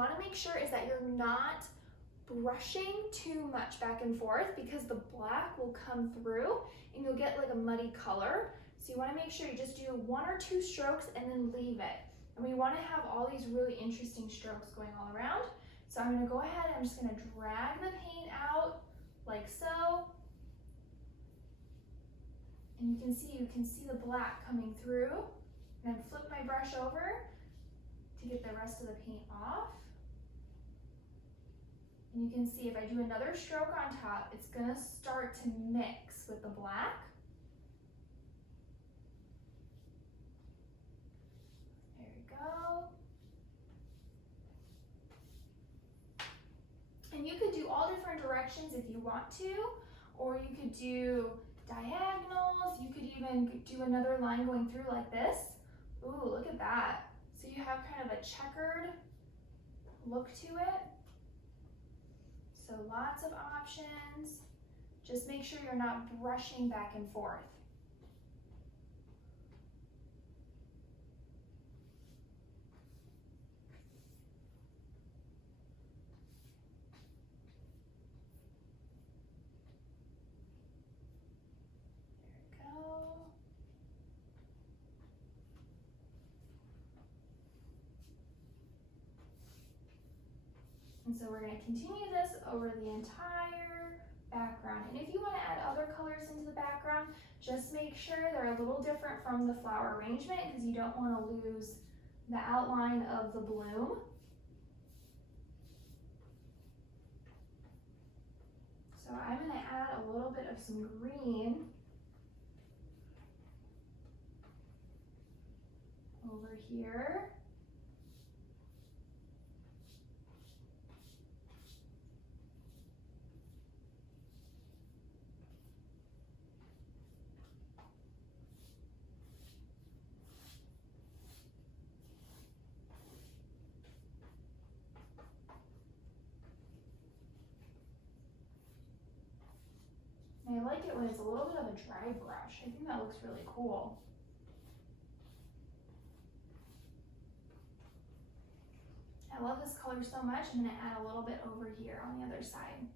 want to make sure is that you're not brushing too much back and forth, because the black will come through and you'll get like a muddy color. So you want to make sure you just do 1 or 2 strokes and then leave it. And we want to have all these really interesting strokes going all around. So I'm going to go ahead, I'm just going to drag the paint out like so. And you can see the black coming through. And then flip my brush over to get the rest of the paint off. And you can see if I do another stroke on top, it's gonna start to mix with the black. There we go. And you could do all different directions if you want to, or you could do diagonals. You could even do another line going through like this. Ooh, look at that. So you have kind of a checkered look to it. So lots of options. Just make sure you're not brushing back and forth. There we go. And so we're going to continue this over the entire background. And if you want to add other colors into the background, just make sure they're a little different from the flower arrangement, because you don't want to lose the outline of the bloom. So I'm going to add a little bit of some green over here. And I like it when it's a little bit of a dry brush. I think that looks really cool. I love this color so much. I'm going to add a little bit over here on the other side.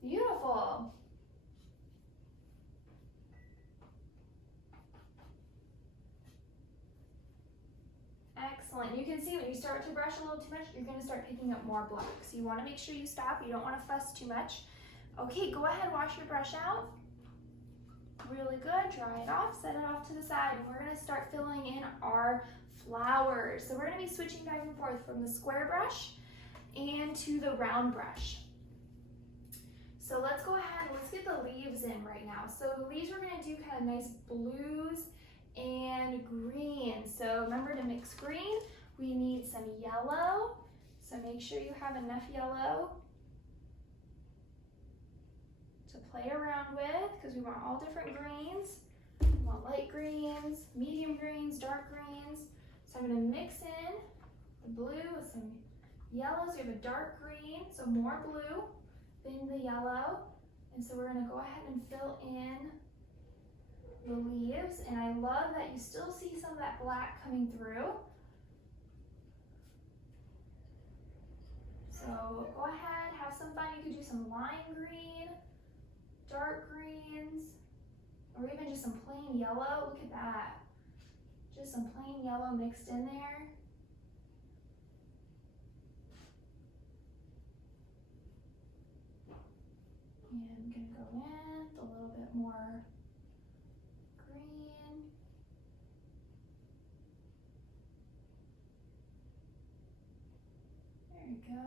Beautiful. Excellent. You can see when you start to brush a little too much, you're going to start picking up more black. So you want to make sure you stop. You don't want to fuss too much. Okay, go ahead, wash your brush out. Really good. Dry it off, set it off to the side. And we're going to start filling in our flowers. So we're going to be switching back and forth from the square brush and to the round brush. So let's go ahead, let's get the leaves in right now. So the leaves we're going to do kind of nice blues and green. So remember to mix green. We need some yellow. So make sure you have enough yellow to play around with, because we want all different greens. We want light greens, medium greens, dark greens. So I'm going to mix in the blue with some yellow. So we have a dark green, so more blue than the yellow. And so we're going to go ahead and fill in the leaves. And I love that you still see some of that black coming through. So go ahead, have some fun. You could do some lime green, dark greens, or even just some plain yellow. Look at that. Just some plain yellow mixed in there. And I'm going to go in with a little bit more green. There you go.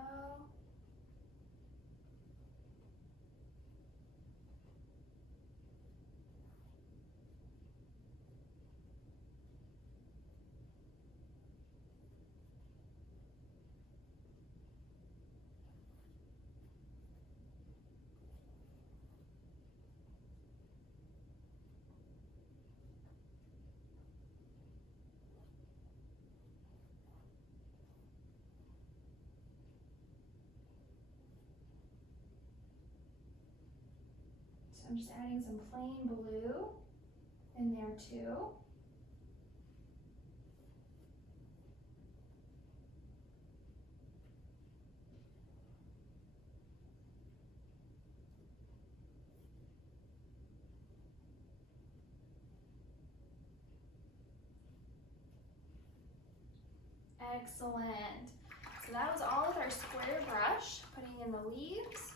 So I'm just adding some plain blue in there too. Excellent. So that was all with our square brush, putting in the leaves.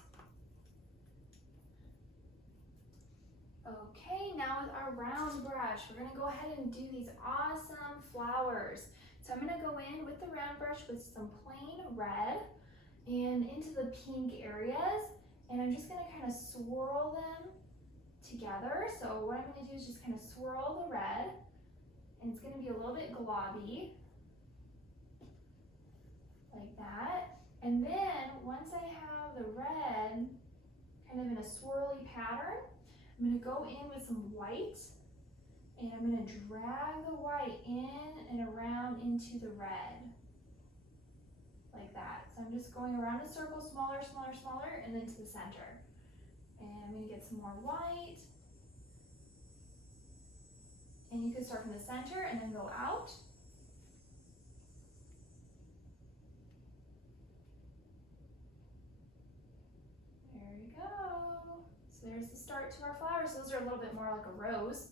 Okay, now with our round brush, we're gonna go ahead and do these awesome flowers. So I'm gonna go in with the round brush with some plain red and into the pink areas, and I'm just gonna kind of swirl them together. So what I'm gonna do is just kind of swirl the red, and it's gonna be a little bit globby, like that. And then once I have the red kind of in a swirly pattern, I'm gonna go in with some white, and I'm gonna drag the white in and around into the red, like that. So I'm just going around a circle, smaller, smaller, smaller, and then to the center. And I'm gonna get some more white. And you can start from the center and then go out. There we go. So there's the start to our flowers. Those are a little bit more like a rose.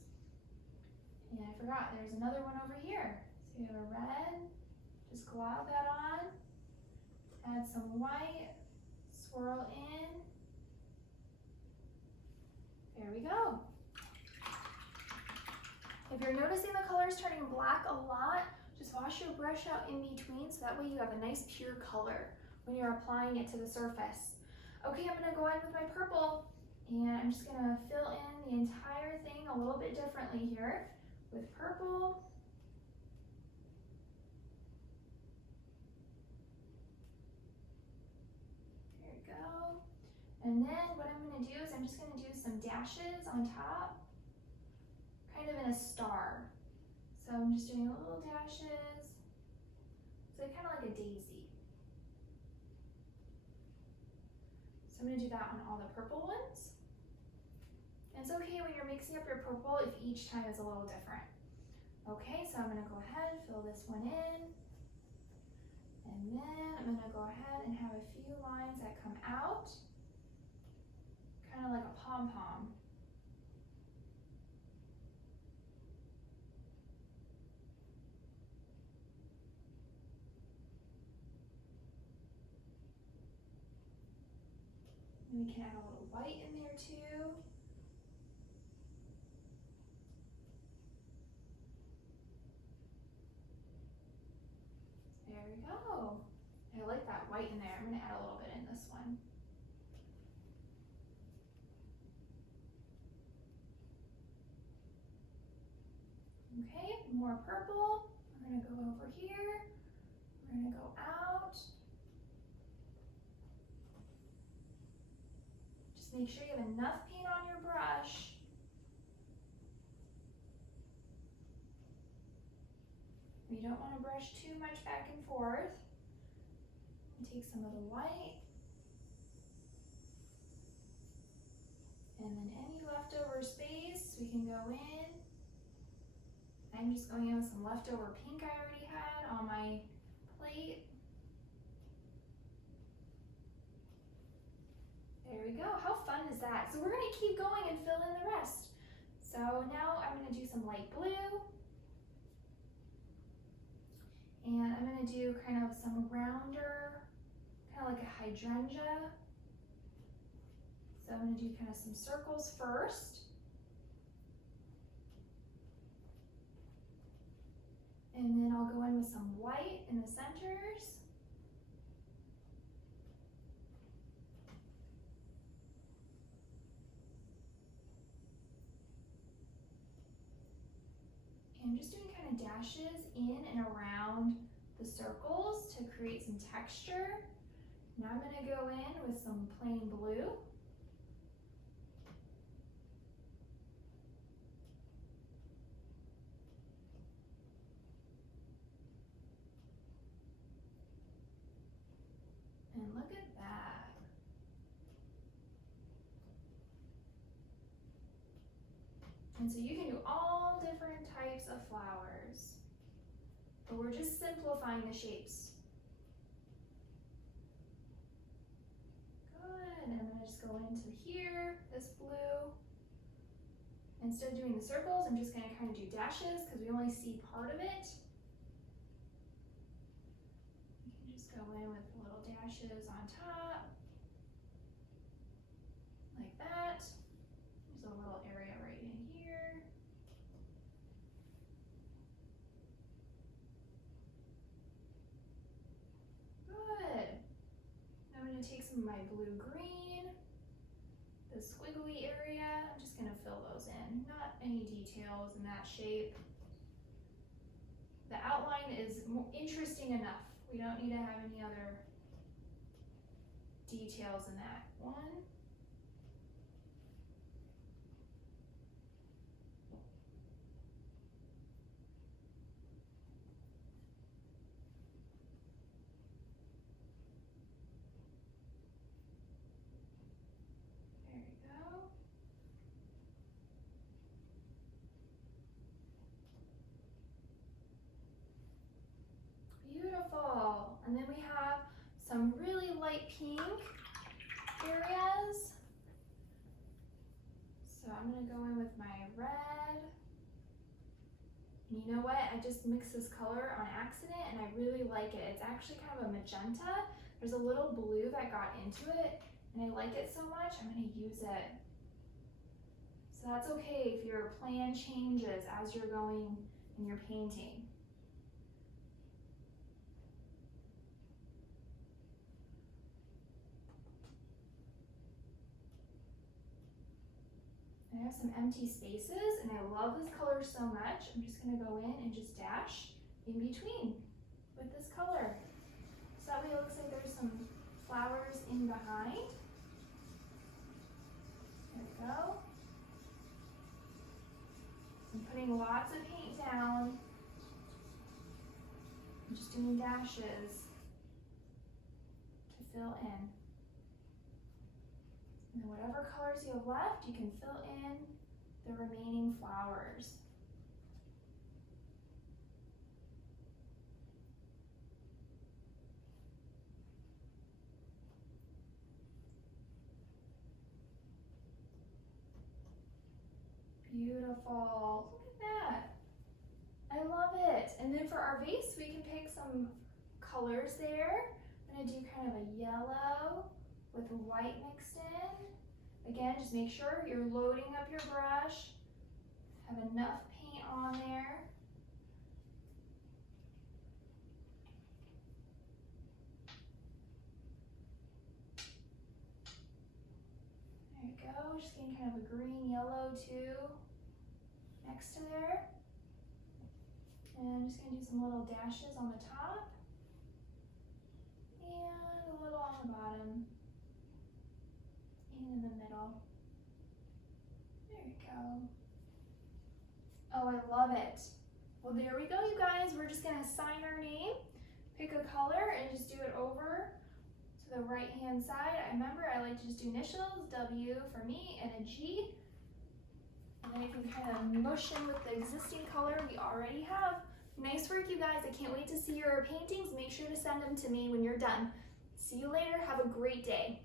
And I forgot, there's another one over here. So you have a red, just glob that on, add some white, swirl in. There we go. If you're noticing the colors turning black a lot, just wash your brush out in between so that way you have a nice pure color when you're applying it to the surface. Okay, I'm gonna go in with my purple, and I'm just gonna fill in the entire thing a little bit differently here with purple. There we go. And then what I'm gonna do is I'm just gonna do some dashes on top, kind of in a star. So I'm just doing little dashes, so kind of like a daisy. So I'm gonna do that on all the purple ones. And it's okay when you're mixing up your purple if each time is a little different. Okay, so I'm gonna go ahead, fill this one in. And then I'm gonna go ahead and have a few lines that come out, kind of like a pom-pom. And we can add a little white in there too. There we go. I like that white in there. I'm gonna add a little bit in this one. Okay, more purple. We're gonna go over here. We're gonna go out. Just make sure you have enough paint on your brush. You don't want to brush too much back and forth. And take some of the white. And then any leftover space, we can go in. I'm just going in with some leftover pink I already had on my plate. There we go. How fun is that? So we're going to keep going and fill in the rest. So now I'm going to do some light blue. And I'm going to do kind of some rounder, kind of like a hydrangea. So I'm going to do kind of some circles first. And then I'll go in with some white in the centers. And I'm just doing kind of dashes in and around the circles to create some texture. Now I'm going to go in with some plain blue. And look at that. And so you can do all different types of flowers, but we're just simplifying the shapes. Good, and I'm gonna just go into here, this blue. Instead of doing the circles, I'm just gonna kind of do dashes because we only see part of it. dashes on top, like that. There's a little area right in here. Good. Now I'm going to take some of my blue-green, the squiggly area. I'm just going to fill those in. Not any details in that shape. The outline is interesting enough. We don't need to have any other details in that one. There you go. Beautiful. And then we have some really light pink areas. So I'm going to go in with my red. And you know what? I just mixed this color on accident and I really like it. It's actually kind of a magenta. There's a little blue that got into it and I like it so much, I'm going to use it. So that's okay if your plan changes as you're going and you're painting. I have some empty spaces and I love this color so much. I'm just going to go in and just dash in between with this color. So that way it looks like there's some flowers in behind. There we go. I'm putting lots of paint down. I'm just doing dashes to fill in. And then whatever colors you have left, you can fill in the remaining flowers. Beautiful. Look at that. I love it. And then for our vase, we can pick some colors there. I'm going to do kind of a yellow with white mixed in. Again, just make sure you're loading up your brush. Have enough paint on there. There you go. Just getting kind of a green yellow too next to there. And I'm just going to do some little dashes on the top and a little on the bottom and in the middle. There you go. Oh, I love it. Well, there we go, you guys. We're just going to sign our name, pick a color, and just do it over to the right-hand side. I remember I like to just do initials, W for me, and a G. And then you can kind of mush in with the existing color we already have. Nice work, you guys. I can't wait to see your paintings. Make sure to send them to me when you're done. See you later. Have a great day.